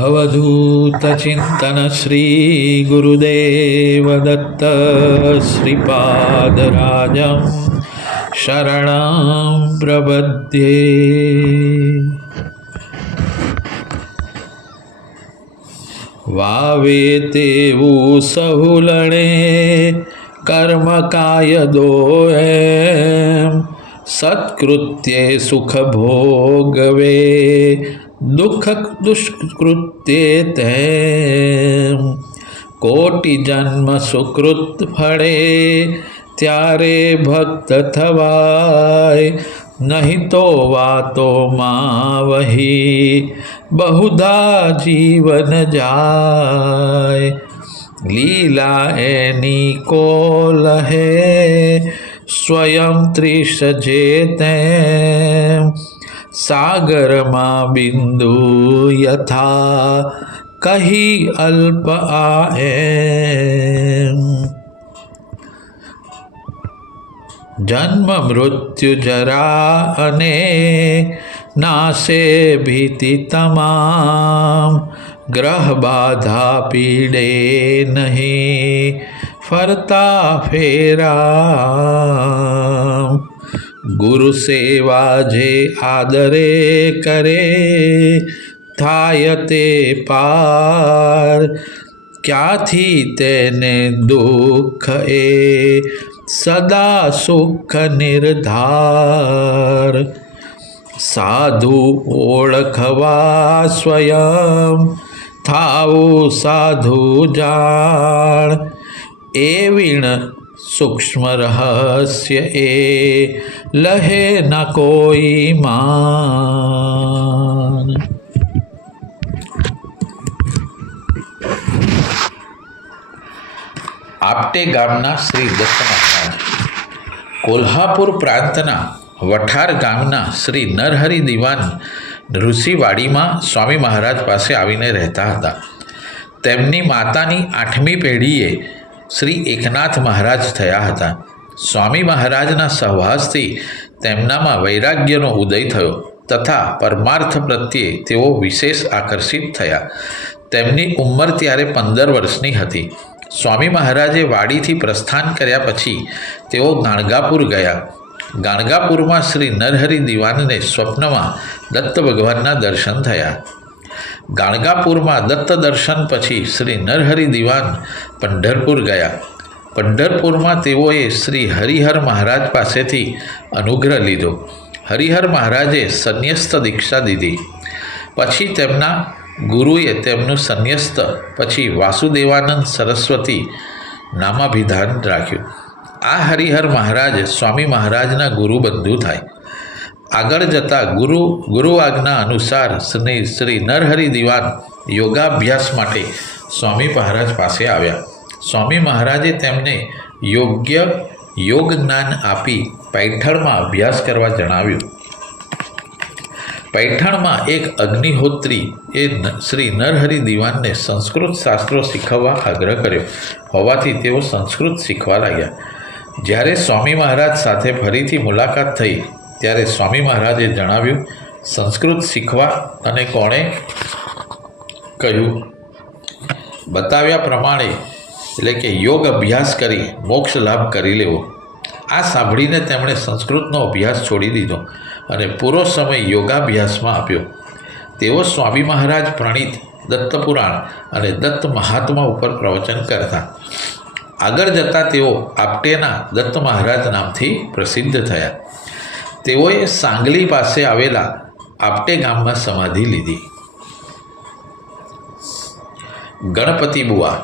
अवधूत चिंतन श्री गुरुदेव दत्त श्रीपादराजं शरणं प्रपद्ये। वावे तेवु सहुलणे कर्म काय दोएम, सत्कृत्ये सुख भोगवे दुख दुष्कृत्ये तेम। कोटि जन्म सुकृत फळे त्यारे भक्त थवाय, नहीं तो वातो मां वही बहुधा जीवन जाय। लीला एनी को लहे स्वयं त्रिश जेते, सागर मां बिंदु यथा कही अल्प आए। जन्म मृत्यु जरा अने नासे भीति तमाम, ग्रह बाधा पीड़े नहीं फरता फेरा। गुरु सेवा जे आदरे करे थायते पार, क्या थी तेने दुख ए सदा सुख निर्धार। साधु ओळखवा स्वयं थाऊ साधु जाण, ए वीण सूक्ष्म रहस्य ए लहे न कोई मान। आपटे गामना श्री दत्त महाराज, कोल्हापुर प्रांतना वठार गामना श्री नरहरि दिवान ઋષિવાડીમાં સ્વામી મહારાજ પાસે આવીને રહેતા હતા. તેમની માતાની 8મી પેઢીએ શ્રી એકનાથ મહારાજ થયા હતા. સ્વામી મહારાજના સહવાસથી તેમનામાં વૈરાગ્યનો ઉદય થયો તથા પરમાર્થ પ્રત્યે તેઓ વિશેષ આકર્ષિત થયા. તેમની ઉંમર ત્યારે 15 વર્ષની હતી. સ્વામી મહારાજે વાડીથી પ્રસ્થાન કર્યા પછી તેઓ ગાણગાપુર ગયા. ગાણગાપુરમાં શ્રી નરહરિ દિવાનને સ્વપ્નમાં દત્ત ભગવાનના દર્શન થયા. ગાણગાપુરમાં દત્ત દર્શન પછી શ્રી નરહરિ દિવાન પંઢરપુર ગયા. પંઢરપુરમાં તેઓએ શ્રી હરિહર મહારાજ પાસેથી અનુગ્રહ લીધો. હરિહર મહારાજે સંન્યસ્ત દીક્ષા દીધી. પછી તેમના ગુરુએ તેમનું સંન્યસ્ત પછી વાસુદેવાનંદ સરસ્વતી નામાભિધાન રાખ્યું. આ હરિહર મહારાજ સ્વામી મહારાજના ગુરુબંધુ થાય. આગળ જતાં ગુરુ આજ્ઞા અનુસાર શ્રી નરહરિ દિવાન યોગાભ્યાસ માટે સ્વામી મહારાજ પાસે આવ્યા. સ્વામી મહારાજે તેમને યોગ્ય યોગ જ્ઞાન આપી પૈઠણમાં અભ્યાસ કરવા જણાવ્યું. પૈઠણમાં એક અગ્નિહોત્રી એ શ્રી નરહરિ દિવાનને સંસ્કૃત શાસ્ત્રો શીખવવા આગ્રહ કર્યો હોવાથી તેઓ સંસ્કૃત શીખવા લાગ્યા. જ્યારે સ્વામી મહારાજ સાથે ફરીથી મુલાકાત થઈ ત્યારે સ્વામી મહારાજે જણાવ્યું, સંસ્કૃત શીખવા તને કોણે કહ્યું? બતાવ્યા પ્રમાણે એટલે કે યોગ અભ્યાસ કરી મોક્ષ લાભ કરી લેવો. આ સાંભળીને તેમણે સંસ્કૃતનો અભ્યાસ છોડી દીધો અને પૂરો સમય યોગાભ્યાસમાં આપ્યો. તેઓ સ્વામી મહારાજ પ્રણીત દત્તપુરાણ અને દત્ત મહાત્મા ઉપર પ્રવચન કરતા. આગળ જતાં તેઓ આપટેના દત્ત મહારાજ નામથી પ્રસિદ્ધ થયા. તેઓએ સાંગલી પાસે આવેલા આપટે ગામમાં સમાધિ લીધી. ગણપતિ બુઆ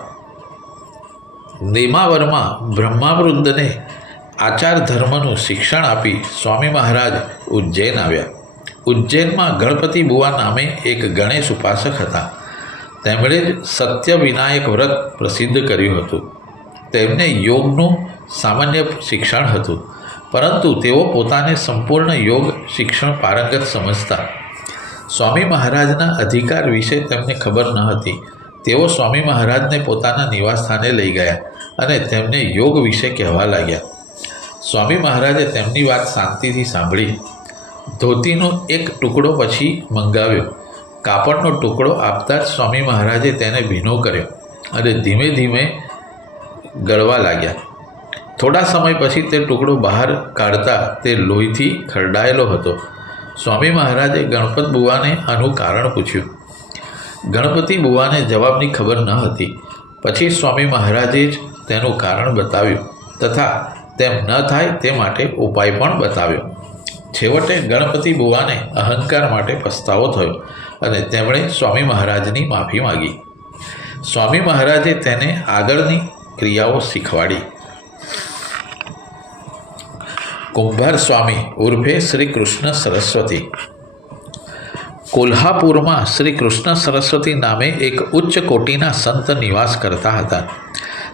નેમાવરમાં બ્રહ્માવૃદ્ધને આચાર ધર્મનું શિક્ષણ આપી સ્વામી મહારાજ ઉજ્જૈન આવ્યા. ઉજ્જૈનમાં ગણપતિ બુઆ નામે એક ગણેશ ઉપાસક હતા. તેમણે જ સત્ય વિનાયક વ્રત પ્રસિદ્ધ કર્યું હતું. તેમને યોગનું સામાન્ય શિક્ષણ હતું, પરંતુ તેઓ પોતાને સંપૂર્ણ યોગ શિક્ષણ પારંગત સમજતા. સ્વામી મહારાજના અધિકાર વિશે તેમને ખબર ન હતી. તેઓ સ્વામી મહારાજને પોતાના નિવાસસ્થાને લઈ ગયા અને તેમને યોગ વિશે કહેવા લાગ્યા. સ્વામી મહારાજે તેમની વાત શાંતિથી સાંભળી. ધોતીનો એક ટુકડો પછી મંગાવ્યો, કાપડનો ટુકડો આપતા જ સ્વામી મહારાજે તેને ભીનો કર્યો અને ધીમે ધીમે ગળવા લાગ્યા. થોડા સમય પછી તે ટુકડો બહાર કાઢતા તે લોહીથી ખરડાયેલો હતો. સ્વામી મહારાજે ગણપત બુવાને આનું કારણ પૂછ્યું. ગણપતિ બુવાને જવાબની ખબર ન હતી. પછી સ્વામી મહારાજે જ તેનું કારણ બતાવ્યું તથા તેમ ન થાય તે માટે ઉપાય પણ બતાવ્યો. છેવટે ગણપતિ બુવાને અહંકાર માટે પસ્તાવો થયો અને તેમણે સ્વામી મહારાજની માફી માગી. સ્વામી મહારાજે તેને આગળની ક્રિયાઓ શીખવાડી. કુંભાર સ્વામી ઉર્ફે શ્રી કૃષ્ણ સરસ્વતી. કોલ્હાપુરમાં શ્રી કૃષ્ણ સરસ્વતી નામે એક ઉચ્ચ કોટીના સંત નિવાસ કરતા હતા.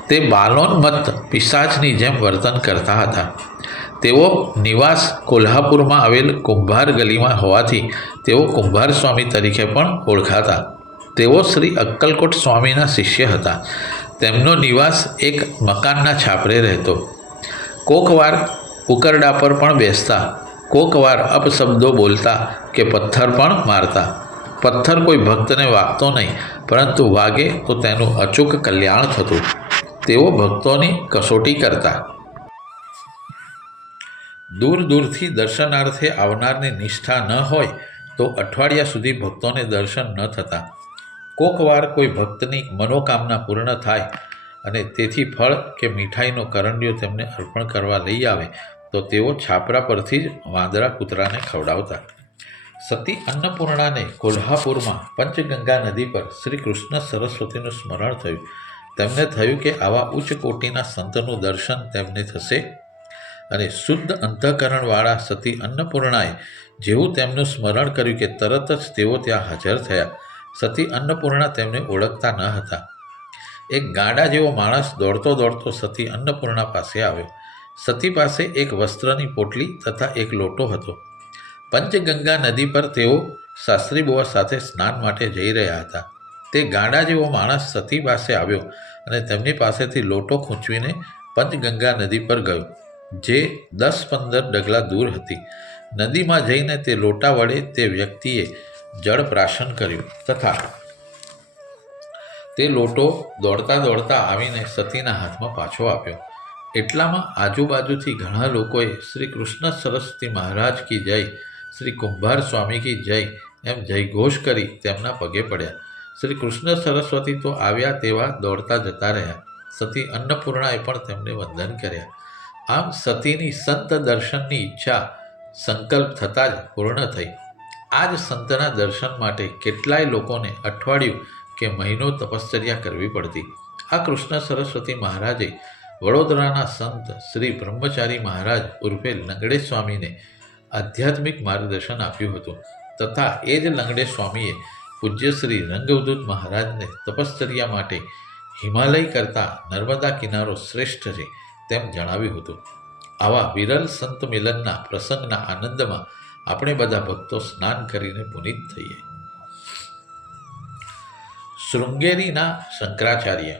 તે બાલોન્મત્ત પિશાચની જેમ વર્તન કરતા હતા. તેઓ નિવાસ કોલ્હાપુરમાં આવેલ કુંભાર ગલીમાં હોવાથી તેઓ કુંભાર સ્વામી તરીકે પણ ઓળખાતા. તેઓ શ્રી અક્કલકોટ સ્વામીના શિષ્ય હતા. તેમનો નિવાસ એક મકાનના છાપરે રહેતો. કોકવાર ઉકરડા પર પણ બેસતા, કોકવાર અપશબ્દો બોલતા કે પથ્થર પણ મારતા. પથ્થર કોઈ ભક્તને વાગતો નહીં, પરંતુ વાગે તો તેનું અચૂક કલ્યાણ થતું. તેઓ ભક્તોની કસોટી કરતા. દૂર દૂરથી દર્શનાર્થે આવનારની નિષ્ઠા ન હોય તો અઠવાડિયા સુધી ભક્તોને દર્શન ન થતા. કોકવાર કોઈ ભક્તની મનોકામના પૂર્ણ થાય અને તેથી ફળ કે મીઠાઈનો કરંડિયો તેમને અર્પણ કરવા લઈ આવે તો તેઓ છાપરા પરથી જ વાંદરા કૂતરાને ખવડાવતા. સતી અન્નપૂર્ણાને કોલ્હાપુરમાં પંચગંગા નદી પર શ્રી કૃષ્ણ સરસ્વતીનું સ્મરણ થયું. તેમને થયું કે આવા ઉચ્ચ કોટીના સંતનું દર્શન તેમને થશે અને શુદ્ધ અંતઃકરણવાળા સતી અન્નપૂર્ણાએ જેવું તેમનું સ્મરણ કર્યું કે તરત જ તેઓ ત્યાં હાજર થયા. સતી અન્નપૂર્ણા તેમને ઓળખતા ન હતા. એક ગાડા જેવો માણસ દોડતો દોડતો સતી અન્નપૂર્ણા પાસે આવ્યો. સતી પાસે એક વસ્ત્રની પોટલી તથા એક લોટો હતો. પંચગંગા નદી પર તેઓ શાસ્ત્રી બુવા સાથે સ્નાન માટે જઈ રહ્યા હતા. તે ગાડા જેવો માણસ સતી પાસે આવ્યો અને તેમની પાસેથી લોટો ખૂંચવીને પંચગંગા નદી પર ગયો, જે 10-15 ડગલા દૂર હતી. નદીમાં જઈને તે લોટા વડે તે વ્યક્તિએ જળ પ્રાશન કર્યું તથા તે લોટો દોડતા દોડતા આવીને સતીના હાથમાં પાછો આપ્યો. એટલામાં આજુબાજુથી ઘણા લોકોએ શ્રી કૃષ્ણ સરસ્વતી મહારાજ કી જય, શ્રી કુંભાર સ્વામી કી જય એમ જયઘોષ કરી તેમના પગે પડ્યા. શ્રી કૃષ્ણ સરસ્વતી તો આવ્યા તેવા દોડતા જતા રહ્યા. સતી અન્નપૂર્ણાએ પણ તેમને વંદન કર્યા. આમ સતીની સંત દર્શનની ઈચ્છા સંકલ્પ થતાં જ પૂર્ણ થઈ. આ જ સંતના દર્શન માટે કેટલાય લોકોને અઠવાડિયું કે મહિનો તપશ્ચર્યા કરવી પડતી. આ કૃષ્ણ સરસ્વતી મહારાજે વડોદરાના સંત શ્રી બ્રહ્મચારી મહારાજ ઉર્ફે લંગડે સ્વામીને આધ્યાત્મિક માર્ગદર્શન આપ્યું હતું તથા એ જ લંગડે સ્વામીએ પૂજ્ય શ્રી રંગવદૂત મહારાજને તપશ્ચર્યા માટે હિમાલય કરતાં નર્મદા કિનારો શ્રેષ્ઠ છે તેમ જણાવ્યું હતું. આવા વિરલ સંત મિલનના પ્રસંગના આનંદમાં આપણે બધા ભક્તો સ્નાન કરીને પુનિત થઈએ. શૃંગેરીના શંકરાચાર્ય.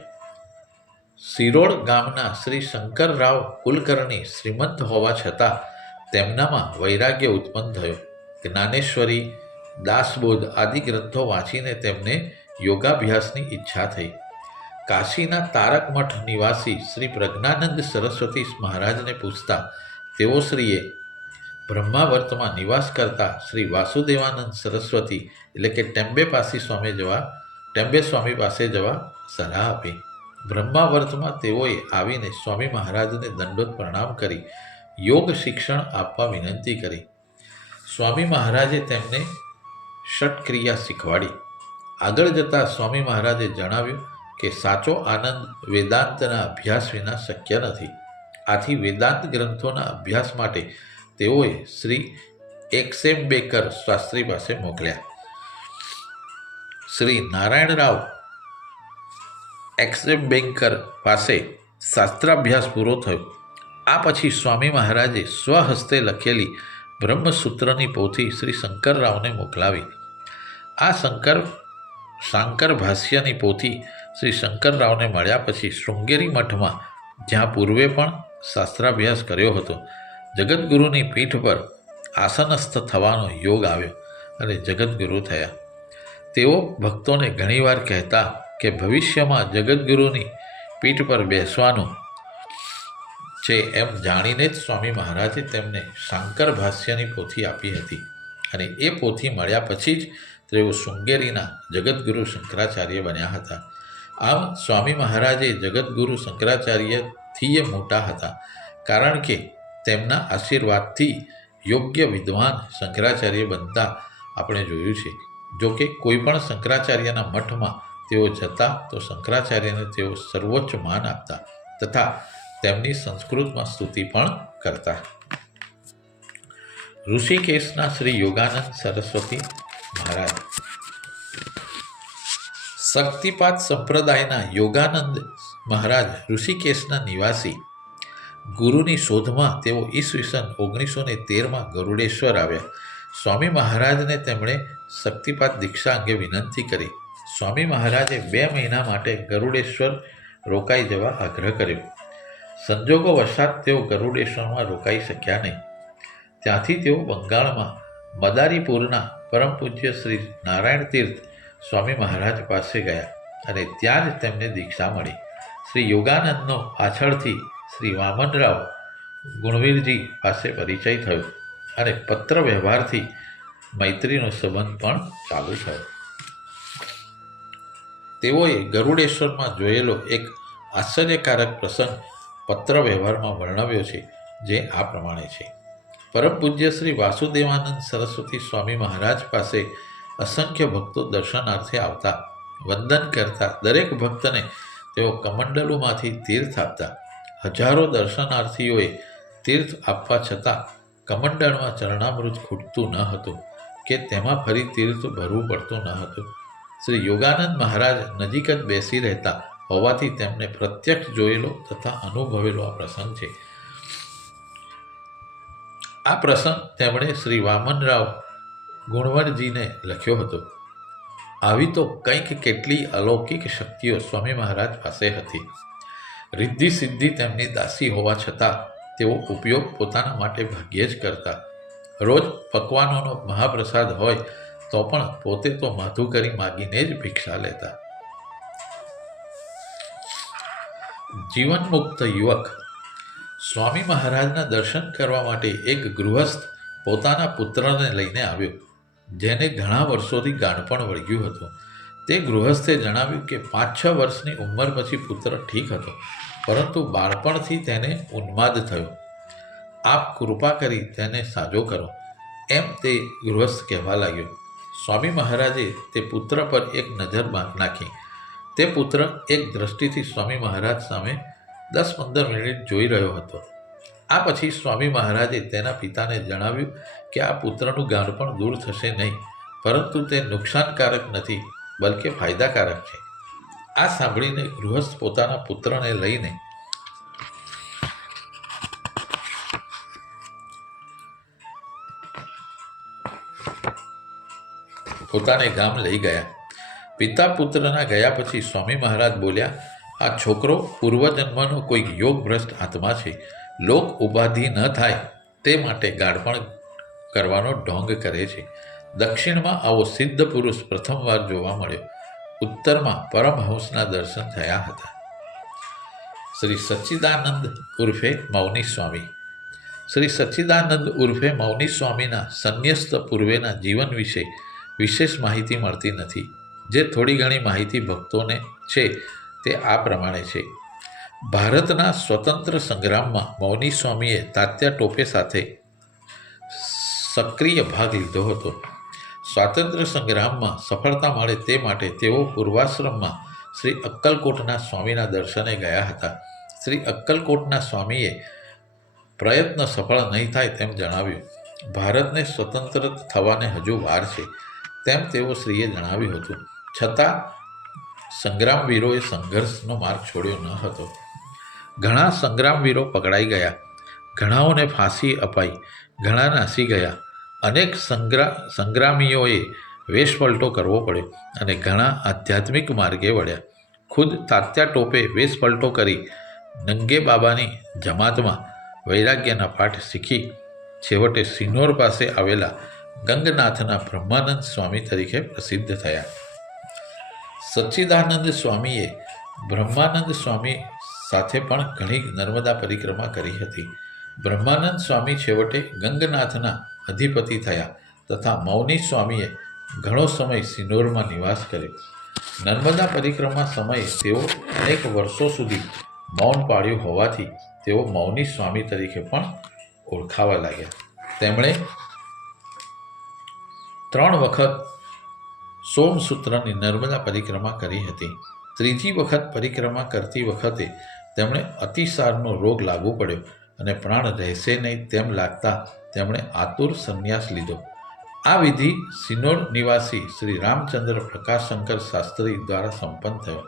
સિરોડ ગામના શ્રી શંકરરાવ કુલકર્ણી શ્રીમંત હોવા છતાં તેમનામાં વૈરાગ્ય ઉત્પન્ન થયો. જ્ઞાનેશ્વરી, દાસબોધ આદિ ગ્રંથો વાંચીને તેમને યોગાભ્યાસની ઈચ્છા થઈ. કાશીના તારક મઠ નિવાસી શ્રી પ્રજ્ઞાનંદ સરસ્વતી મહારાજને પૂછતા તેઓ શ્રીએ બ્રહ્માવર્તમાં નિવાસ કરતા શ્રી વાસુદેવાનંદ સરસ્વતી એટલે કે ટેમ્બે સ્વામી પાસે જવા સલાહ આપી. બ્રહ્માવર્તમાં તેઓએ આવીને સ્વામી મહારાજને દંડોત પ્રણામ કરી યોગ શિક્ષણ આપવા વિનંતી કરી. સ્વામી મહારાજે તેમને ષટક્રિયા શીખવાડી. આગળ જતાં સ્વામી મહારાજે જણાવ્યું કે સાચો આનંદ વેદાંતના અભ્યાસ વિના શક્ય નથી. આથી વેદાંત ગ્રંથોના અભ્યાસ માટે તેઓએ શ્રી એક્સેમ્બેકર શાસ્ત્રી પાસે મોકલ્યા. શ્રી નારાયણરાવ એક્સેમ્બેકર પાસે શાસ્ત્રાભ્યાસ પૂરો થયો. આ પછી સ્વામી મહારાજે સ્વહસ્તે લખેલી બ્રહ્મસૂત્રની પોથી શ્રી શંકરરાવને મોકલાવી. આ શાંકર ભાષ્યની પોથી શ્રી શંકરરાવને મળ્યા પછી શૃંગેરી મઠમાં, જ્યાં પૂર્વે પણ શાસ્ત્રાભ્યાસ કર્યો હતો, જગદગુરુની પીઠ પર આસનસ્થ થવાનો યોગ આવ્યો અને જગદગુરુ થયા. તેઓ ભક્તોને ઘણીવાર કહેતા કે ભવિષ્યમાં જગદગુરુની પીઠ પર બેસવાનું છે એમ જાણીને જ સ્વામી મહારાજે તેમને શાંકર ભાષ્યની પોથી આપી હતી અને એ પોથી મળ્યા પછી જ તેઓ શૃંગેરીના જગદગુરુ શંકરાચાર્ય બન્યા હતા. આમ સ્વામી મહારાજે જગદગુરુ શંકરાચાર્યથી એ મોટા હતા, કારણ કે તેમના આશીર્વાદથી યોગ્ય વિદ્વાન શંકરાચાર્ય બનતા આપણે જોયું છે. જો કે કોઈ પણ શંકરાચાર્યના મઠમાં તેઓ જતા તો શંકરાચાર્યને તેઓ સર્વોચ્ચ માન આપતા તથા તેમની સંસ્કૃતમાં સ્તુતિ પણ કરતા. ઋષિકેશના શ્રી યોગાનંદ સરસ્વતી મહારાજ. શક્તિપાત સંપ્રદાયના યોગાનંદ મહારાજ ઋષિકેશના નિવાસી. ગુરુની શોધમાં તેઓ ઈસવીસન 1913માં ગરુડેશ્વર આવ્યા. સ્વામી મહારાજને તેમણે શક્તિપાત દીક્ષા અંગે વિનંતી કરી. સ્વામી મહારાજે 2 મહિના માટે ગરુડેશ્વર રોકાઈ જવા આગ્રહ કર્યો. સંજોગોવશાત તેઓ ગરુડેશ્વરમાં રોકાઈ શક્યા નહીં. ત્યાંથી તેઓ બંગાળમાં મદારીપુરના પરમ પૂજ્ય શ્રી નારાયણ તીર્થ સ્વામી મહારાજ પાસે ગયા અને ત્યાં જ તેમને દીક્ષા મળી. શ્રી યોગાનંદનો પાછળથી શ્રી વામનરાવ ગુણવીરજી પાસે પરિચય થયો અને પત્ર વ્યવહારથી મૈત્રીનો સંબંધ પણ ચાલુ થયો. તેઓએ ગરુડેશ્વરમાં જોયેલો એક આશ્ચર્યકારક પ્રસંગ પત્ર વ્યવહારમાં વર્ણવ્યો છે, જે આ પ્રમાણે છે. પરમ પૂજ્ય શ્રી વાસુદેવાનંદ સરસ્વતી સ્વામી મહારાજ પાસે અસંખ્ય ભક્તો દર્શનાર્થે આવતા. વંદન કરતા દરેક ભક્તને તેઓ કમંડલુમાંથી તીર્થ આપતા. હજારો દર્શનાર્થીઓએ તીર્થ આપવા છતાં કમંડળમાં ચરણામૃત ખૂટતું ન હતું કે તેમાં ફરી તીર્થ ભરવું પડતું ન હતું. શ્રી યોગાનંદ મહારાજ નજીક જ બેસી રહેતા હોવાથી તેમને પ્રત્યક્ષ જોયેલો તથા અનુભવેલો આ પ્રસંગ છે. આ પ્રસંગ તેમણે શ્રી વામનરાવ ગુણવરજીને લખ્યો હતો. આવી તો કંઈક કેટલી અલૌકિક શક્તિઓ સ્વામી મહારાજ પાસે હતી. રિદ્ધિ સિદ્ધિ તેમની દાસી હોવા છતાં તેઓ ઉપયોગ પોતાના માટે ભાગ્યે જ કરતા. રોજ પકવાનોનો મહાપ્રસાદ હોય તો પણ પોતે તો માથું કરી માગીને જ ભિક્ષા લેતા. જીવનમુક્ત યુવક. સ્વામી મહારાજના દર્શન કરવા માટે એક ગૃહસ્થ પોતાના પુત્રને લઈને આવ્યો, જેને ઘણા વર્ષોથી ગાંડપણ વળગ્યું હતું. તે ગૃહસ્થે જણાવ્યું કે 5-6 વર્ષની ઉંમર પછી પુત્ર ઠીક હતો, પરંતુ બાળપણથી તેને ઉન્માદ થયો. આપ કૃપા કરી તેને સાજો કરો, એમ તે ગૃહસ્થ કહેવા લાગ્યો. સ્વામી મહારાજે તે પુત્ર પર એક નજર નાખી. તે પુત્ર એક દ્રષ્ટિથી સ્વામી મહારાજ સામે 10-15 મિનિટ જોઈ રહ્યો હતો. આ પછી સ્વામી મહારાજે તેના પિતાને જણાવ્યું કે આ પુત્રનું ગાંડપણ દૂર થશે નહીં, પરંતુ તે નુકસાનકારક નથી બલકે ફાયદાકારક છે. આ સાંભળીને ગૃહસ્થ પોતાના પુત્રને લઈને પોતાને ગામ લઈ ગયા. પિતા પુત્રના ગયા પછી સ્વામી મહારાજ બોલ્યા, આ છોકરો પૂર્વજન્મનો કોઈક યોગભ્રષ્ટ આત્મા છે. લોક ઉપાધિ ન થાય તે માટે ગાળપણ કરવાનો ઢોંગ કરે છે. દક્ષિણમાં આવો સિદ્ધ પુરુષ પ્રથમવાર જોવા મળ્યો. ઉત્તરમાં પરમહંસના દર્શન થયા હતા. શ્રી સચ્ચિદાનંદ ઉર્ફે મૌની સ્વામી. શ્રી સચ્ચિદાનંદ ઉર્ફે મૌની સ્વામીના સંન્યસ્ત પૂર્વેના જીવન વિશે વિશેષ માહિતી મળતી નથી. જે થોડી ઘણી માહિતી ભક્તોને છે તે આ પ્રમાણે છે. ભારતના સ્વતંત્ર સંગ્રામમાં મૌની સ્વામીએ તાત્યા ટોપે સાથે સક્રિય ભાગ લીધો હતો. સ્વાતંત્ર્ય સંગ્રામમાં સફળતા મળે તે માટે તેઓ પૂર્વાશ્રમમાં શ્રી અક્કલકોટના સ્વામીના દર્શને ગયા હતા. શ્રી અક્કલકોટના સ્વામીએ પ્રયત્ન સફળ નહીં થાય તેમ જણાવ્યું. ભારતને સ્વતંત્ર થવાને હજુ વાર છે તેમ તેઓ શ્રીએ જણાવ્યું હતું. છતાં સંગ્રામવીરોએ સંઘર્ષનો માર્ગ છોડ્યો ન હતો. ઘણા સંગ્રામવીરો પકડાઈ ગયા, ઘણાઓને ફાંસી અપાઈ, ઘણા નાસી ગયા. અનેક સંગ્રામીઓએ વેશપલટો કરવો પડ્યો અને ઘણા આધ્યાત્મિક માર્ગે વળ્યા. ખુદ તાત્યા ટોપે વેશપલટો કરી નંગે બાબાની જમાતમાં વૈરાગ્યના પાઠ શીખી છેવટે સિનોર પાસે આવેલા ગંગનાથના બ્રહ્માનંદ સ્વામી તરીકે પ્રસિદ્ધ થયા. સચ્ચિદાનંદ સ્વામીએ બ્રહ્માનંદ સ્વામી સાથે પણ ઘણી નર્મદા પરિક્રમા કરી હતી. બ્રહ્માનંદ સ્વામી છેવટે ગંગનાથના અધિપતિ થયા તથા મૌની સ્વામીએ ઘણો સમય સિનોરમાં નિવાસ કર્યો. નર્મદા પરિક્રમા સમયે તેઓ અનેક વર્ષો સુધી મૌન પાળ્યું હોવાથી તેઓ મૌની સ્વામી તરીકે પણ ઓળખાવા લાગ્યા. તેમણે 3 વખત સોમસૂત્રની નર્મદા પરિક્રમા કરી હતી. ત્રીજી વખત પરિક્રમા કરતી વખતે તેમણે અતિસારનો રોગ લાગુ પડ્યો અને પ્રાણ રહેશે નહીં તેમ લાગતા તેમણે આતુર સંન્યાસ લીધો. આ વિધિ સિનોર નિવાસી શ્રી રામચંદ્ર પ્રકાશશંકર શાસ્ત્રી દ્વારા સંપન્ન થયો.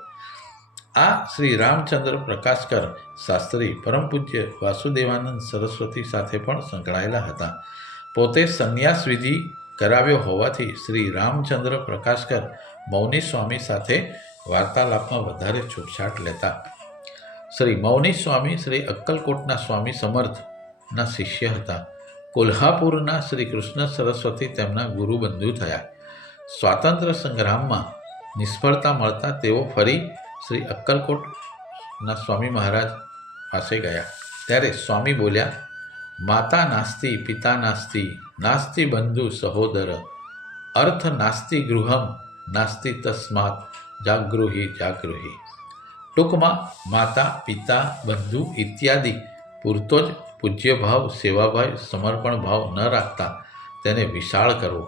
આ શ્રી રામચંદ્ર પ્રકાશકર શાસ્ત્રી પરમ પૂજ્ય વાસુદેવાનંદ સરસ્વતી સાથે પણ સંકળાયેલા હતા. પોતે સંન્યાસ વિધિ કરાવ્યો હોવાથી શ્રી રામચંદ્ર પ્રકાશકર મૌની સ્વામી સાથે વાર્તાલાપમાં વધારે છૂટછાટ લેતા. શ્રી મૌની સ્વામી શ્રી અક્કલકોટના સ્વામી સમર્થના શિષ્ય હતા. કોલ્હાપુરના શ્રી કૃષ્ણ સરસ્વતી તેમના ગુરુબંધુ થયા. સ્વાતંત્ર્ય સંગ્રામમાં નિષ્ફળતા મળતા તેઓ ફરી શ્રી અક્કલકોટના સ્વામી મહારાજ પાસે ગયા. ત્યારે સ્વામી બોલ્યા, માતા નાસ્તિ પિતા નાસ્તિ નાસ્તિ બંધુ સહોદર અર્થ નાસ્તિ ગૃહમ નાસ્તિ તસ્માત જાગૃહી જાગૃહી. ટૂંકમાં માતા પિતા બંધુ ઇત્યાદિ પૂરતો જ પૂજ્ય ભાવ સેવાભાવ સમર્પણ ભાવ ન રાખતા તેને વિશાળ કરવો.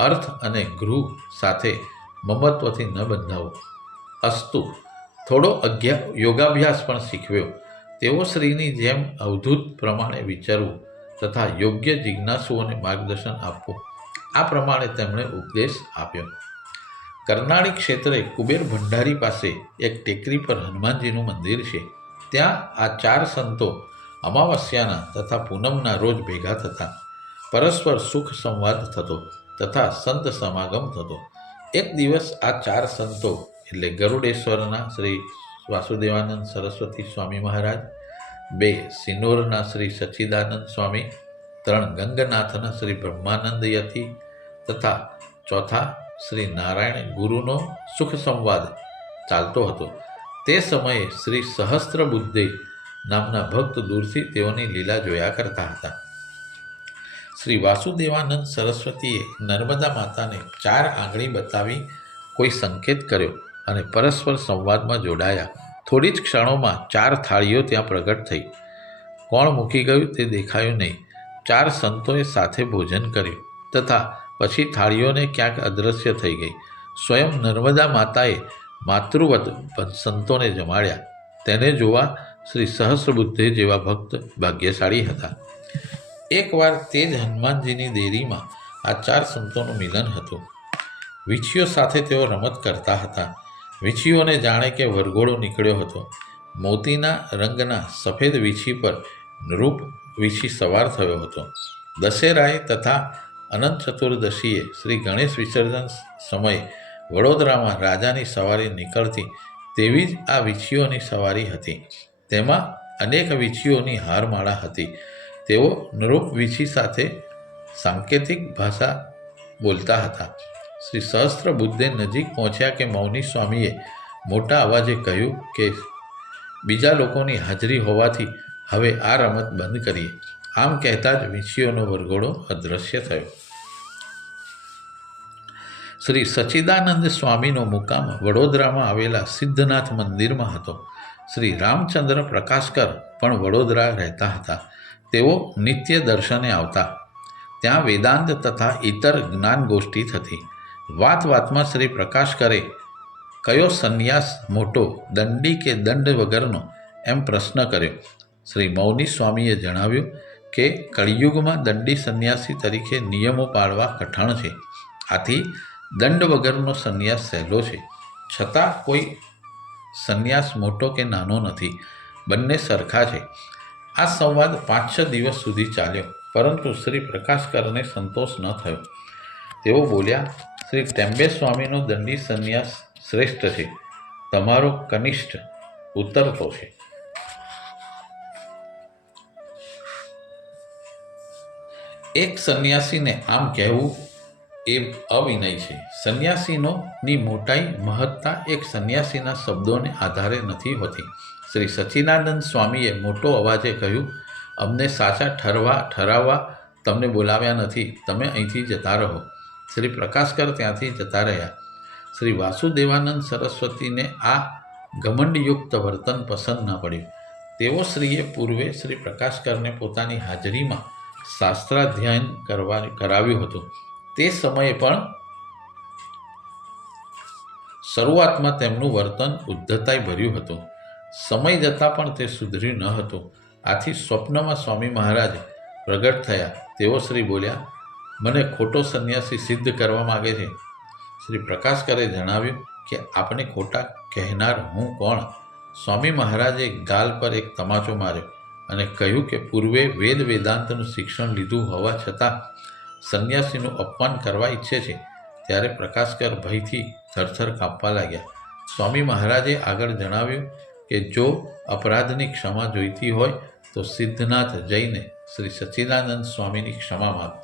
અર્થ અને ગૃહ સાથે મમત્વથી ન બંધાવો. અસ્તુ થોડો યોગાભ્યાસ પણ શીખવ્યો. તેઓ શ્રીની જેમ અવધૂત પ્રમાણે વિચારવું તથા યોગ્ય જિજ્ઞાસુઓને માર્ગદર્શન આપવું. આ પ્રમાણે તેમણે ઉપદેશ આપ્યો. કરનાળી ક્ષેત્રે કુબેર ભંડારી પાસે એક ટેકરી પર હનુમાનજીનું મંદિર છે. ત્યાં આ 4 સંતો અમાવસ્યાના તથા પૂનમના રોજ ભેગા થતા. પરસ્પર સુખ સંવાદ થતો તથા સંત સમાગમ થતો. એક દિવસ આ 4 સંતો એટલે ગરુડેશ્વરના શ્રી વાસુદેવાનંદ સરસ્વતી સ્વામી મહારાજ, 2 સિનોરના શ્રી સચ્ચિદાનંદ સ્વામી, 3 ગંગનાથના શ્રી બ્રહ્માનંદ યતિ તથા 4થા શ્રી નારાયણ ગુરુનો સુખ સંવાદ ચાલતો હતો. તે સમયે શ્રી સહસ્ત્રબુદ્ધે નામના ભક્ત દૂરથી તેઓની લીલા જોયા કરતા હતા. શ્રી વાસુદેવાનંદ સરસ્વતીએ નર્મદા માતાને 4 આંગળી બતાવી કોઈ સંકેત કર્યો અને પરસ્પર સંવાદમાં જોડાયા. થોડી જ ક્ષણોમાં 4 થાળીઓ ત્યાં પ્રગટ થઈ. કોણ મૂકી ગયું તે દેખાયું નહીં. 4 સંતોએ સાથે ભોજન કર્યું તથા પછી થાળીઓને ક્યાંક અદૃશ્ય થઈ ગઈ. સ્વયં નર્મદા માતાએ માતૃવત સંતોને જમાડ્યા. તેને જોવા શ્રી સહસ્રબુદ્ધે જેવા ભક્ત ભાગ્યશાળી હતા. એકવાર તે જ હનુમાનજીની દેરીમાં આ 4 સંતોનું મિલન હતું. વીંછીઓ સાથે તેઓ રમત કરતા હતા. વીંછીઓને જાણે કે વરઘોડો નીકળ્યો હતો. મોતીના રંગના સફેદ વીંછી પર નૃપ વીંછી સવાર થયો હતો. દશેરાએ તથા અનંત ચતુર્દશીએ શ્રી ગણેશ વિસર્જન સમયે વડોદરામાં રાજાની સવારી નીકળતી તેવી જ આ વીંછીઓની સવારી હતી. તેમાં અનેક વીંછીઓની હારમાળા હતી. તેઓ નૃપ વીંછી સાથે સાંકેતિક ભાષા બોલતા હતા. શ્રી સહસ્ત્રબુદ્ધે નજીક પહોંચ્યા કે મૌની સ્વામીએ મોટા અવાજે કહ્યું કે બીજા લોકોની હાજરી હોવાથી હવે આ રમત બંધ કરીએ. આમ કહેતા જ વીંછીઓનો વરઘોડો અદૃશ્ય થયો. શ્રી સચ્ચિદાનંદ સ્વામીનો મુકામ વડોદરામાં આવેલા સિદ્ધનાથ મંદિરમાં હતો. શ્રી રામચંદ્ર પ્રકાશકર પણ વડોદરા રહેતા હતા. તેઓ નિત્ય દર્શને આવતા. ત્યાં વેદાંત તથા ઇતર જ્ઞાન ગોષ્ઠી થતી. વાત વાતમાં શ્રી પ્રકાશકરે કયો સંન્યાસ મોટો, દંડી કે દંડ વગરનો એમ પ્રશ્ન કર્યો. શ્રી મૌની સ્વામીએ જણાવ્યું કે કળિયુગમાં દંડી સંન્યાસી તરીકે નિયમો પાળવા કઠણ છે. આથી દંડ વગરનો સંન્યાસ સહેલો છે. છતાં કોઈ સંન્યાસ મોટો કે નાનો નથી, બંને સરખા છે. આ સંવાદ 5-6 દિવસ સુધી ચાલ્યો, પરંતુ શ્રી પ્રકાશકરને સંતોષ ન થયો. તેઓ બોલ્યા, શ્રી ટેમ્બે સ્વામીનો દંડી સંન્યાસ શ્રેષ્ઠ છે, તમારો કનિષ્ઠ ઉતરતો છે. એક સંન્યાસીને આમ કહેવું એ અવિનય છે. સંન્યાસીનોની મોટાઈ મહત્તા એક સંન્યાસીના શબ્દોને આધારે નથી હોતી. શ્રી સચ્ચિદાનંદ સ્વામીએ મોટો અવાજે કહ્યું, અમને સાચા ઠરાવવા તમને બોલાવ્યા નથી, તમે અહીંથી જતા રહો. શ્રી પ્રકાશકર ત્યાંથી જતા રહ્યા. શ્રી વાસુદેવાનંદ સરસ્વતીને આ ઘમંડયુક્ત વર્તન પસંદ ન પડ્યું. તેઓ શ્રીએ પૂર્વે શ્રી પ્રકાશકરને પોતાની હાજરીમાં શાસ્ત્રાધ્યયન કરાવ્યું હતું. તે સમયે પણ શરૂઆતમાં તેમનું વર્તન ઉદ્ધતાઈ ભર્યું હતું. સમય જતાં પણ તે સુધર્યું ન હતું. આથી સ્વપ્નમાં સ્વામી મહારાજ પ્રગટ થયા. તેઓ શ્રી બોલ્યા, મને ખોટો સંન્યાસી સિદ્ધ કરવા માગે છે. શ્રી પ્રકાશકરે જણાવ્યું કે આપને ખોટા કહેનાર હું કોણ? સ્વામી મહારાજે ગાલ પર એક તમાચો માર્યો અને કહ્યું કે પૂર્વે વેદાંતનું શિક્ષણ લીધું હોવા છતાં સંન્યાસીનું અપમાન કરવા ઈચ્છે છે. ત્યારે પ્રકાશકર ભયથી થરથર કાંપવા લાગ્યા. સ્વામી મહારાજે આગળ જણાવ્યું કે જો અપરાધની ક્ષમા જોઈતી હોય તો સિદ્ધનાથ જઈને શ્રી સચ્ચિદાનંદ સ્વામીની ક્ષમા માગો.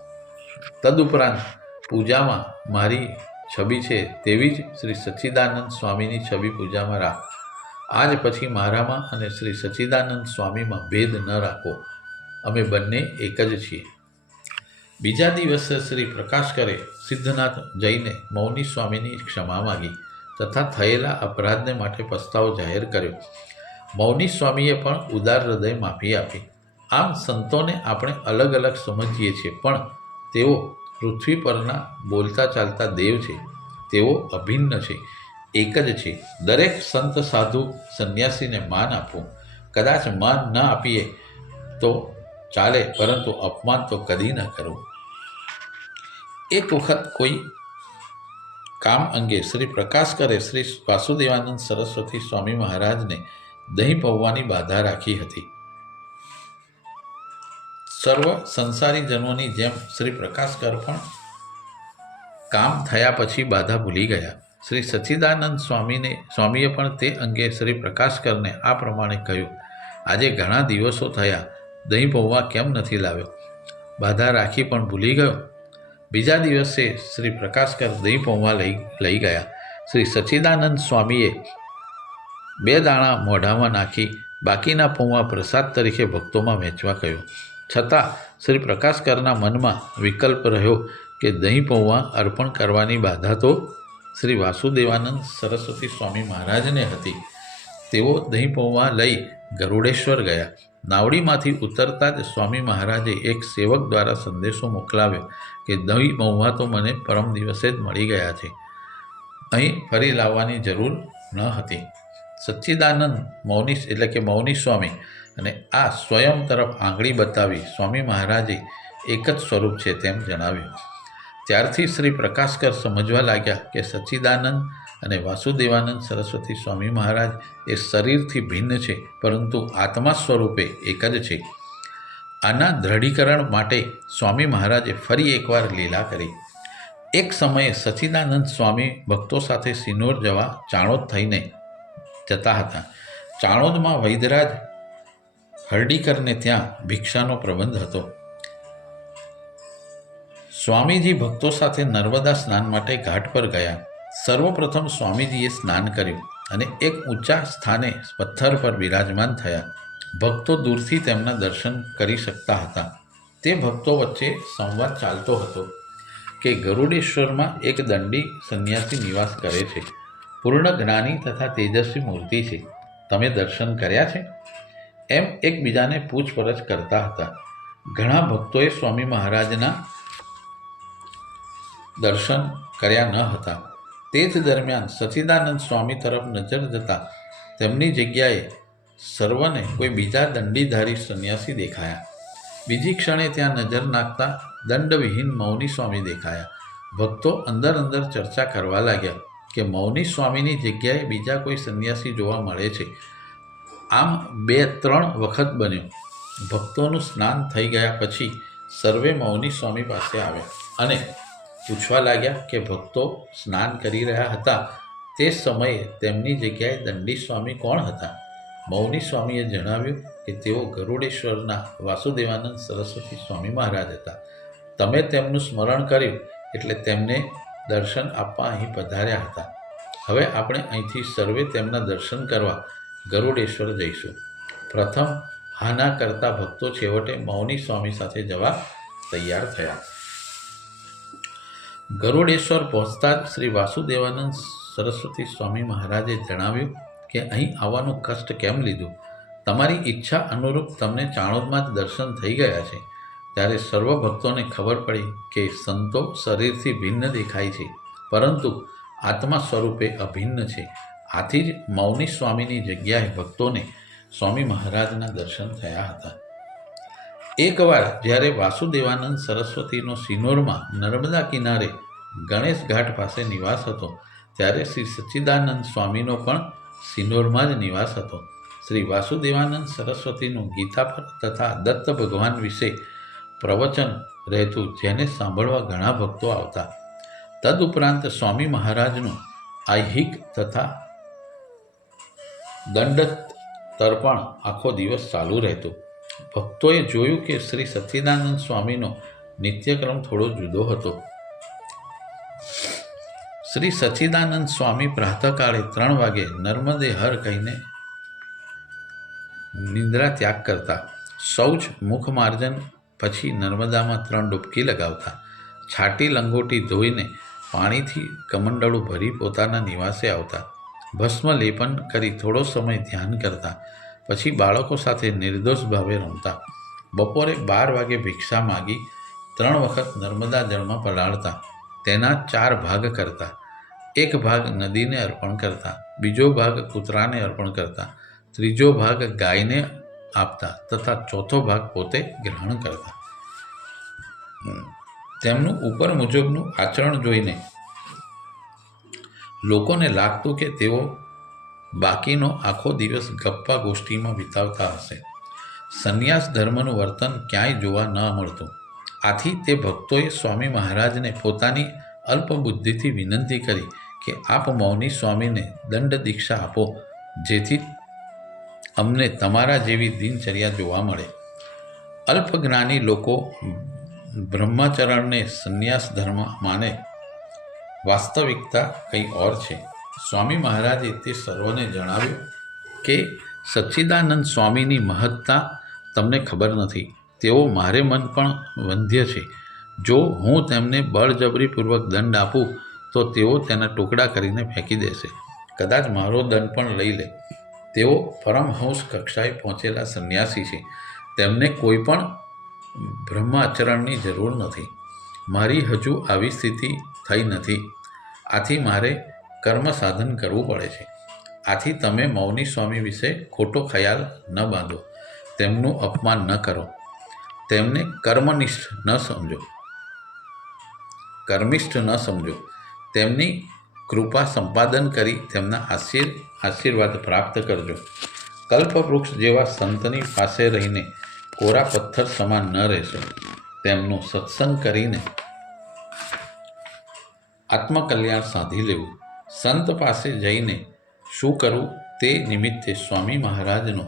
તદુપરાંત પૂજામાં મારી છબી છે તેવી જ શ્રી સચ્ચિદાનંદ સ્વામીની છબી પૂજામાં રાખ. આજ પછી મારામાં અને શ્રી સચ્ચિદાનંદ સ્વામીમાં ભેદ ન રાખો. અમે બંને એક જ છીએ. બીજા દિવસે શ્રી પ્રકાશકરે સિદ્ધનાથ જઈને મૌની સ્વામીની ક્ષમા માગી તથા થયેલા અપરાધને માટે પસ્તાવો જાહેર કર્યો. મૌની સ્વામીએ પણ ઉદાર હૃદય માફી આપી. આમ સંતોને આપણે અલગ અલગ સમજીએ છીએ, પણ તેઓ પૃથ્વી પરના બોલતા ચાલતા દેવ છે. તેઓ અભિન્ન છે, એક જ છે. દરેક સંત સાધુ સંન્યાસીને માન આપવું. કદાચ માન ન આપીએ તો ચાલે, પરંતુ અપમાન તો કદી ન કરવું. એક વખત કોઈ કામ અંગે શ્રી પ્રકાશકરે શ્રી વાસુદેવાનંદ સરસ્વતી સ્વામી મહારાજને દહીં પૌવાની બાધા રાખી હતી. સર્વ સંસારીજનોની જેમ શ્રી પ્રકાશકર પણ કામ થયા પછી બાધા ભૂલી ગયા. શ્રી સચ્ચિદાનંદ સ્વામીએ પણ તે અંગે શ્રી પ્રકાશકરને આ પ્રમાણે કહ્યું, આજે ઘણા દિવસો થયા, દહીં પૌવા કેમ નથી લાવ્યો? બાધા રાખી પણ ભૂલી ગયો. બીજા દિવસે શ્રી પ્રકાશકર દહીં પૌવા લઈ ગયા. શ્રી સચ્ચિદાનંદ સ્વામીએ 2 દાણા મોઢામાં નાખી બાકીના પૌવા પ્રસાદ તરીકે ભક્તોમાં વહેંચવા કહ્યું. છતાં શ્રી પ્રકાશકરના મનમાં વિકલ્પ રહ્યો કે દહીં પૌવા અર્પણ કરવાની બાધા તો શ્રી વાસુદેવાનંદ સરસ્વતી સ્વામી મહારાજને હતી. તેઓ દહીં પૌવા લઈ ગરુડેશ્વર ગયા. નાવડીમાંથી ઉતરતા જ સ્વામી મહારાજે એક સેવક દ્વારા સંદેશો મોકલાવ્યો કે દહીં પૌવા તો મને પરમ દિવસે જ મળી ગયા છે, અહીં ફરી લાવવાની જરૂર ન હતી. સચ્ચિદાનંદ મૌની સ્વામી અને આ સ્વયં તરફ આંગળી બતાવી સ્વામી મહારાજે એક જ સ્વરૂપ છે તેમ જણાવ્યું. ત્યારથી શ્રી પ્રકાશકર સમજવા લાગ્યા કે સચ્ચિદાનંદ અને વાસુદેવાનંદ સરસ્વતી સ્વામી મહારાજ એ શરીરથી ભિન્ન છે, પરંતુ આત્મા સ્વરૂપે એક જ છે. આના દ્રઢીકરણ માટે સ્વામી મહારાજે ફરી એકવાર લીલા કરી. એક સમયે સચ્ચિદાનંદ સ્વામી ભક્તો સાથે સિનોર જવા ચાણોદ થઈને જતા હતા. ચાણોદમાં વૈદરાજ હરડીકરને ત્યાં ભિક્ષાનો પ્રબંધ હતો. સ્વામીજી ભક્તો સાથે નર્મદા સ્નાન માટે ઘાટ પર ગયા. સર્વપ્રથમ સ્વામીજીએ સ્નાન કર્યું અને એક ઊંચા સ્થાને પથ્થર પર બિરાજમાન થયા. ભક્તો દૂરથી તેમના દર્શન કરી શકતા હતા. તે ભક્તો વચ્ચે સંવાદ ચાલતો હતો કે ગરુડેશ્વરમાં એક દંડી સંન્યાસી નિવાસ કરે છે. પૂર્ણ જ્ઞાની તથા તેજસ્વી મૂર્તિ છે. તમે દર્શન કર્યા છે? એમ એકબીજાને પૂછપરછ કરતા હતા. ઘણા ભક્તોએ સ્વામી મહારાજના દર્શન કર્યા ન હતા. તે જ દરમિયાન સચ્ચિદાનંદ સ્વામી તરફ નજર જતા તેમની જગ્યાએ સર્વને કોઈ બીજા દંડીધારી સંન્યાસી દેખાયા. બીજી ક્ષણે ત્યાં નજર નાખતા દંડવિહીન મૌની સ્વામી દેખાયા. ભક્તો અંદર ચર્ચા કરવા લાગ્યા કે મૌની સ્વામીની જગ્યાએ બીજા કોઈ સંન્યાસી જોવા મળે છે. આમ 2-3 વખત બન્યું. ભક્તોનું સ્નાન થઈ ગયા પછી સર્વે મૌની સ્વામી પાસે આવ્યા અને પૂછવા લાગ્યા કે ભક્તો સ્નાન કરી રહ્યા હતા તે સમયે તેમની જગ્યાએ દંડી સ્વામી કોણ હતા? મૌની સ્વામીએ જણાવ્યું કે તેઓ ગરુડેશ્વરના વાસુદેવાનંદ સરસ્વતી સ્વામી મહારાજ હતા. તમે તેમનું સ્મરણ કર્યું એટલે તેમને દર્શન આપવા અહીં પધાર્યા હતા. હવે આપણે અહીંથી સર્વે તેમના દર્શન કરવા ગરુડેશ્વર જઈશું. પ્રથમ હાના કરતા ભક્તો છેવટે મૌની સ્વામી સાથે જવા તૈયાર થયા. ગરુડેશ્વર પહોંચતા જ શ્રી વાસુદેવાનંદ સરસ્વતી સ્વામી મહારાજે જણાવ્યું કે અહીં આવવાનું કષ્ટ કેમ લીધું? તમારી ઈચ્છા અનુરૂપ તમને ચાણોદમાં જ દર્શન થઈ ગયા છે. ત્યારે સર્વ ભક્તોને ખબર પડી કે સંતો શરીરથી ભિન્ન દેખાય છે, પરંતુ આત્મા સ્વરૂપે અભિન્ન છે. આથી જ મૌની સ્વામીની જગ્યાએ ભક્તોને સ્વામી મહારાજના દર્શન થયા હતા. એકવાર જ્યારે વાસુદેવાનંદ સરસ્વતીનો સિનોરમાં નર્મદા કિનારે ગણેશ ઘાટ પાસે નિવાસ હતો, ત્યારે શ્રી સચ્ચિદાનંદ સ્વામીનો પણ સિનોરમાં જ નિવાસ હતો. શ્રી વાસુદેવાનંદ સરસ્વતીનું ગીતા પર તથા દત્ત ભગવાન વિશે પ્રવચન રહેતું, જેને સાંભળવા ઘણા ભક્તો આવતા. તદુપરાંત સ્વામી મહારાજનું આહ્નિક તથા દંડ તર્પણ આખો દિવસ ચાલુ રહેતું. ભક્તોએ જોયું કે શ્રી સચ્ચિદાનંદ સ્વામીનો નિત્યક્રમ થોડો જુદો હતો. શ્રી સચ્ચિદાનંદ સ્વામી પ્રાતઃકાળે 3 વાગે નર્મદે હર કહીને નિંદ્રા ત્યાગ કરતા. શૌચ મુખ માર્જન પછી નર્મદામાં 3 ડૂબકી લગાવતા. છાટી લંગોટી ધોઈને પાણીથી કમંડળું ભરી પોતાના નિવાસે આવતા. ભસ્મ લેપન કરી થોડો સમય ધ્યાન કરતા. પછી બાળકો સાથે નિર્દોષ ભાવે રમતા. બપોરે 12 વાગે ભિક્ષા માગી 3 વખત નર્મદા જળમાં પલાળતા. તેના 4 ભાગ કરતા. 1 ભાગ નદીને અર્પણ કરતા, બીજો ભાગ કૂતરાને અર્પણ કરતા, ત્રીજો ભાગ ગાયને આપતા તથા ચોથો ભાગ પોતે ગ્રહણ કરતા. તેમનું ઉપર મુજબનું આચરણ જોઈને લોકોને લાગતું કે તેઓ બાકીનો આખો દિવસ ગપ્પા ગોષ્ઠીમાં વિતાવતા હશે. સંન્યાસ ધર્મનું વર્તન ક્યાંય જોવા ન મળતું. આથી તે ભક્તોએ સ્વામી મહારાજને પોતાની અલ્પબુદ્ધિથી વિનંતી કરી કે આપ મૌની સ્વામીને દંડ દીક્ષા આપો, જેથી અમને તમારા જેવી દિનચર્યા જોવા મળે. અલ્પજ્ઞાની લોકો બ્રહ્મચરણને સંન્યાસ ધર્મ માને, વાસ્તવિકતા કંઈ ઓર છે. સ્વામી મહારાજે તે સર્વને જણાવ્યું કે સચ્ચિદાનંદ સ્વામીની મહત્તા તમને ખબર નથી. તેઓ મારે મન પણ વંધ્ય છે. જો હું તેમને બળજબરીપૂર્વક દંડ આપું તો તેઓ તેના ટુકડા કરીને ફેંકી દેશે. કદાચ મારો દંડ પણ લઈ લે. તેઓ પરમહંસ કક્ષાએ પહોંચેલા સંન્યાસી છે. તેમને કોઈ પણ બ્રહ્માચરણની જરૂર નથી. મારી હજુ આવી સ્થિતિ થઈ નથી. આથી મારે કર્મ સાધન કરવું પડે છે. આથી તમે મૌની સ્વામી વિશે ખોટો ખ્યાલ ન બાંધો, તેમનું અપમાન ન કરો, તેમને કર્મિષ્ઠ ન સમજો. તેમની કૃપા સંપાદન કરી તેમના આશીર્વાદ પ્રાપ્ત કરજો. કલ્પવૃક્ષ જેવા સંતની પાસે રહીને કોરા પથ્થર સમાન ન રહેશો. તેમનો સત્સંગ કરીને આત્મકલ્યાણ સાધી લેવું. સંત પાસે જઈને શું કરવું તે નિમિત્તે સ્વામી મહારાજનો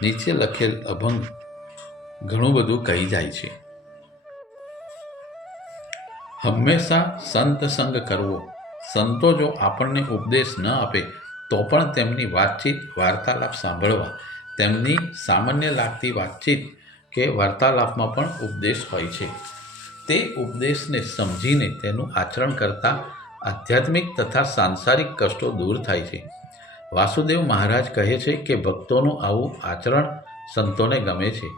નીચે લખેલ અભંગ ઘણું બધું કહી જાય છે. હંમેશા સંત સંગ કરવો. સંતો જો આપણને ઉપદેશ ન આપે તો પણ તેમની વાતચીત વાર્તાલાપ સાંભળવા. તેમની સામાન્ય લાગતી વાતચીત કે વાર્તાલાપમાં પણ ઉપદેશ હોય છે. તે ઉપદેશને સમજીને તેનું આચરણ કરતાં આધ્યાત્મિક તથા સાંસારિક કષ્ટો દૂર થાય છે. વાસુદેવ મહારાજ કહે છે કે ભક્તોનું આવું આચરણ સંતોને ગમે છે.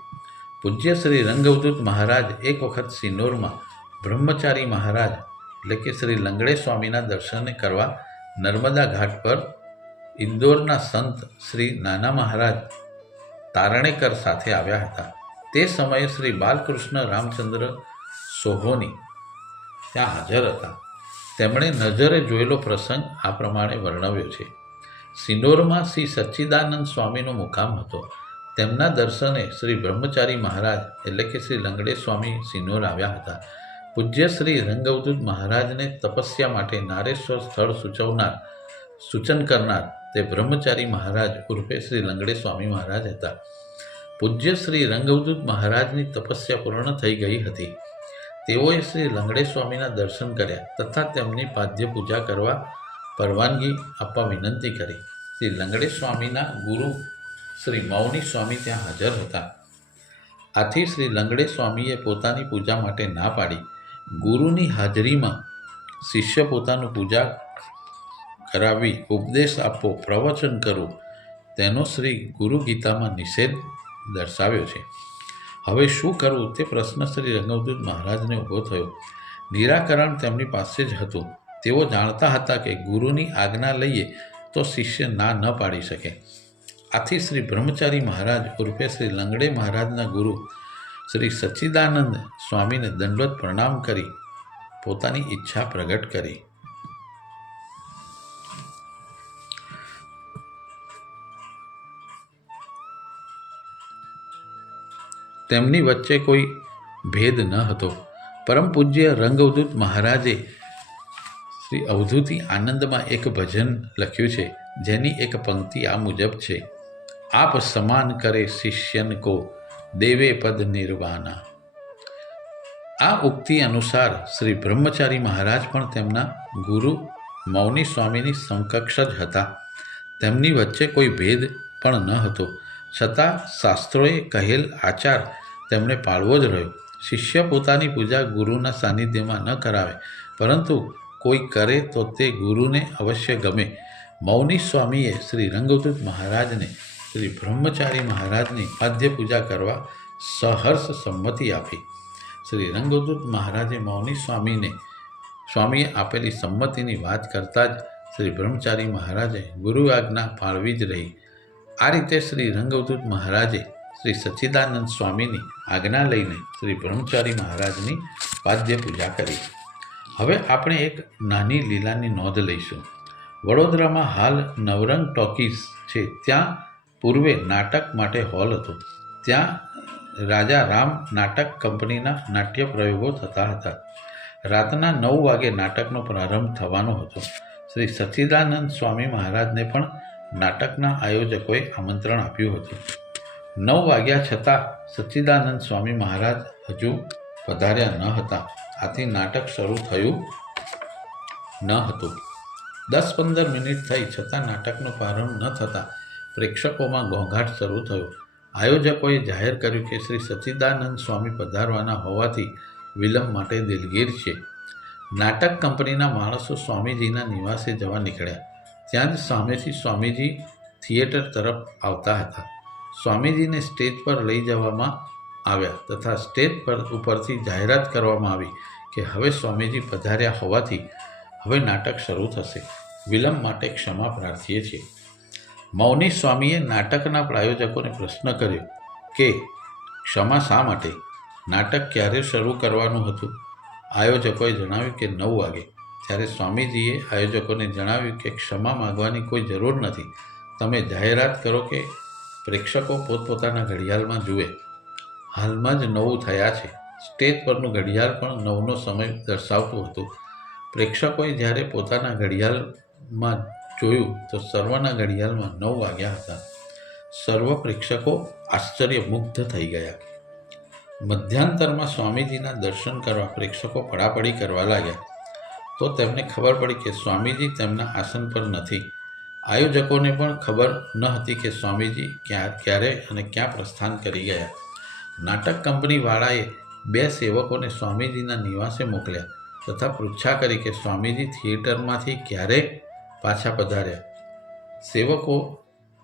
પૂજ્ય શ્રી રંગવદૂત મહારાજ એક વખત સિનોરમાં બ્રહ્મચારી મહારાજ એટલે કે શ્રી લંગડે સ્વામીના દર્શને કરવા નર્મદા ઘાટ પર ઇન્દોરના સંત શ્રી નાના મહારાજ તારણેકર સાથે આવ્યા હતા. તે સમયે શ્રી બાલકૃષ્ણ રામચંદ્ર સોહોની ત્યાં હાજર હતા. તેમણે નજરે જોયેલો પ્રસંગ આ પ્રમાણે વર્ણવ્યો છે. સિનોરમાં શ્રી સચ્ચિદાનંદ સ્વામીનો મુકામ હતો. તેમના દર્શને શ્રી બ્રહ્મચારી મહારાજ એટલે કે શ્રી લંગડે સ્વામી સિનોર આવ્યા હતા. પૂજ્ય શ્રી રંગવદૂત મહારાજને તપસ્યા માટે નારેશ્વર સ્થળ સૂચન કરનાર તે બ્રહ્મચારી મહારાજ ઉર્ફે શ્રી લંગડે સ્વામી મહારાજ હતા. પૂજ્ય શ્રી રંગવદૂત મહારાજની તપસ્યા પૂર્ણ થઈ ગઈ હતી. તેઓએ શ્રી લંગડે સ્વામીના દર્શન કર્યા તથા તેમની પાદ્ય પૂજા કરવા પરવાનગી આપવા વિનંતી કરી. શ્રી લંગડે સ્વામીના ગુરુ શ્રી મૌની સ્વામી ત્યાં હાજર હતા. આથી શ્રી લંગડે સ્વામીએ પોતાની પૂજા માટે ના પાડી. ગુરુની હાજરીમાં શિષ્ય પોતાનું પૂજા કરાવવી, ઉપદેશ આપવો, પ્રવચન કરવું તેનો શ્રી ગુરુ ગીતામાં નિષેધ દર્શાવ્યો છે. હવે શું કરવું તે પ્રશ્ન શ્રી રંગવદૂત મહારાજને ઊભો થયો. નિરાકરણ તેમની પાસે જ હતું. તેઓ જાણતા હતા કે ગુરુની આજ્ઞા લઈએ તો શિષ્ય ના ન પાડી શકે. આથી શ્રી બ્રહ્મચારી મહારાજ ઉર્ફે શ્રી લંગડે મહારાજના ગુરુ શ્રી સચ્ચિદાનંદ સ્વામીને દંડવત પ્રણામ કરી પોતાની ઈચ્છા પ્રગટ કરી. તેમની વચ્ચે કોઈ ભેદ ન હતો. પરમ પૂજ્ય રંગવદૂત મહારાજે શ્રી અવધૂતિ આનંદમાં એક ભજન લખ્યું છે, જેની એક પંક્તિ આ મુજબ છે: આપ સમાન કરે શિષ્યન કો દેવે પદ નિર્વાણા. આ ઉક્તિ અનુસાર શ્રી બ્રહ્મચારી મહારાજ પણ તેમના ગુરુ મૌની સ્વામીની સમકક્ષ જ હતા. તેમની વચ્ચે કોઈ ભેદ પણ ન હતો. છતાં શાસ્ત્રોએ કહેલ આચાર તેમણે પાળવો જ રહ્યો. શિષ્ય પોતાની પૂજા ગુરુના સાનિધ્યમાં ન કરાવે, પરંતુ કોઈ કરે તો તે ગુરુને અવશ્ય ગમે. મૌની સ્વામીએ શ્રી રંગવદૂત મહારાજને શ્રી બ્રહ્મચારી મહારાજની આદ્ય પૂજા કરવા સહર્ષ સંમતિ આપી. શ્રી રંગવદૂત મહારાજે મૌની સ્વામીએ આપેલી સંમતિની વાત કરતાં જ શ્રી બ્રહ્મચારી મહારાજે ગુરુ આજ્ઞા પાળવી જ રહી. આ રીતે શ્રી રંગવદૂત મહારાજે શ્રી સચ્ચિદાનંદ સ્વામીની આજ્ઞા લઈને શ્રી બ્રહ્મચારી મહારાજની પાદ્ય પૂજા કરી. હવે આપણે એક નાની લીલાની નોંધ લઈશું. વડોદરામાં હાલ નવરંગ ટોકીઝ છે, ત્યાં પૂર્વે નાટક માટે હોલ હતો. ત્યાં રાજા રામ નાટક કંપનીના નાટ્ય પ્રયોગો થતા હતા. રાતના 9 વાગે નાટકનો પ્રારંભ થવાનો હતો. શ્રી સચ્ચિદાનંદ સ્વામી મહારાજને પણ નાટકના આયોજકોએ આમંત્રણ આપ્યું હતું. 9 વાગ્યા છતાં સચ્ચિદાનંદ સ્વામી મહારાજ હજુ પધાર્યા ન હતા. આથી નાટક શરૂ થયું ન હતું. 10-15 મિનિટ થઈ છતાં નાટકનો પ્રારંભ ન થતાં પ્રેક્ષકોમાં ઘોંઘાટ શરૂ થયો. આયોજકોએ જાહેર કર્યું કે શ્રી સચ્ચિદાનંદ સ્વામી પધારવાના હોવાથી વિલંબ માટે દિલગીર છે. નાટક કંપનીના માણસો સ્વામીજીના નિવાસે જવા નીકળ્યા. ત્યાં જ સામેથી સ્વામીજી થિયેટર તરફ આવતા હતા. સ્વામીજીને સ્ટેજ પર લઈ જવામાં આવ્યા તથા સ્ટેજ પર ઉપરથી જાહેરાત કરવામાં આવી કે હવે સ્વામીજી પધાર્યા હોવાથી હવે નાટક શરૂ થશે. વિલંબ માટે ક્ષમા પ્રાર્થીએ છીએ. મૌની સ્વામીએ નાટકના પ્રાયોજકોને પ્રશ્ન કર્યો કે ક્ષમા શા માટે? નાટક ક્યારે શરૂ કરવાનું હતું? આયોજકોએ જણાવ્યું કે 9 વાગે. ત્યારે સ્વામીજીએ આયોજકોને જણાવ્યું કે ક્ષમા માગવાની કોઈ જરૂર નથી. તમે જાહેરાત કરો કે પ્રેક્ષકો પોતપોતાના ઘડિયાળમાં જુએ. હાલમાં જ 9 થયા છે. સ્ટેજ પરનું ઘડિયાળ પણ 9નો સમય દર્શાવતું હતું. પ્રેક્ષકોએ જ્યારે પોતાના ઘડિયાળમાં જોયું તો સર્વના ઘડિયાળમાં 9 વાગ્યા હતા. સર્વ પ્રેક્ષકો આશ્ચર્યમુગ્ધ થઈ ગયા. મધ્યાંતરમાં સ્વામીજીના દર્શન કરવા પ્રેક્ષકો પડાપડી કરવા લાગ્યા. તો તેમને ખબર પડી કે સ્વામીજી તેમના આસન પર નથી. આયોજકોને પણ ખબર ન હતી કે સ્વામીજી ક્યારે અને ક્યાં પ્રસ્થાન કરી ગયા. નાટક કંપનીવાળાએ 2 સેવકોને સ્વામીજીના નિવાસે મોકલ્યા તથા પૃચ્છા કરી કે સ્વામીજી થિયેટરમાંથી ક્યારે પાછા પધાર્યા. સેવકો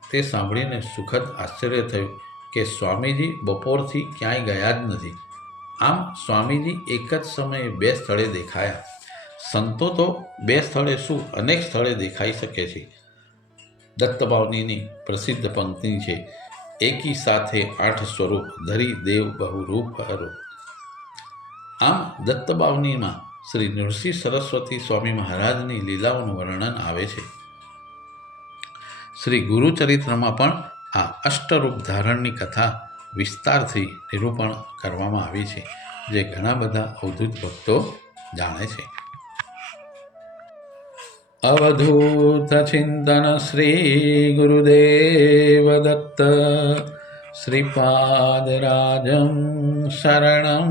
તે સાંભળીને સુખદ આશ્ચર્ય થયું કે સ્વામીજી બપોરથી ક્યાંય ગયા જ નથી. આમ સ્વામીજી એક જ સમયે 2 સ્થળે દેખાયા. સંતો તો 2 સ્થળે શું અનેક સ્થળે દેખાઈ શકે છે. દત્તબાવનીની પ્રસિદ્ધ પંક્તિ છે: એકી સાથે 8 સ્વરૂપ ધરી દેવ બહુ રૂપ હરો. આમ દત્તબાવનીમાં શ્રી નૃસિંહ સરસ્વતી સ્વામી મહારાજની લીલાઓનું વર્ણન આવે છે. શ્રી ગુરુચરિત્રમાં પણ આ અષ્ટરૂપ ધારણની કથા વિસ્તારથી નિરૂપણ કરવામાં આવી છે, જે ઘણા બધા અવધૂત ભક્તો જાણે છે. અવધૂત ચિંતન શ્રી ગુરુદેવ દત્ત શ્રીપાદરાજમ શરણમ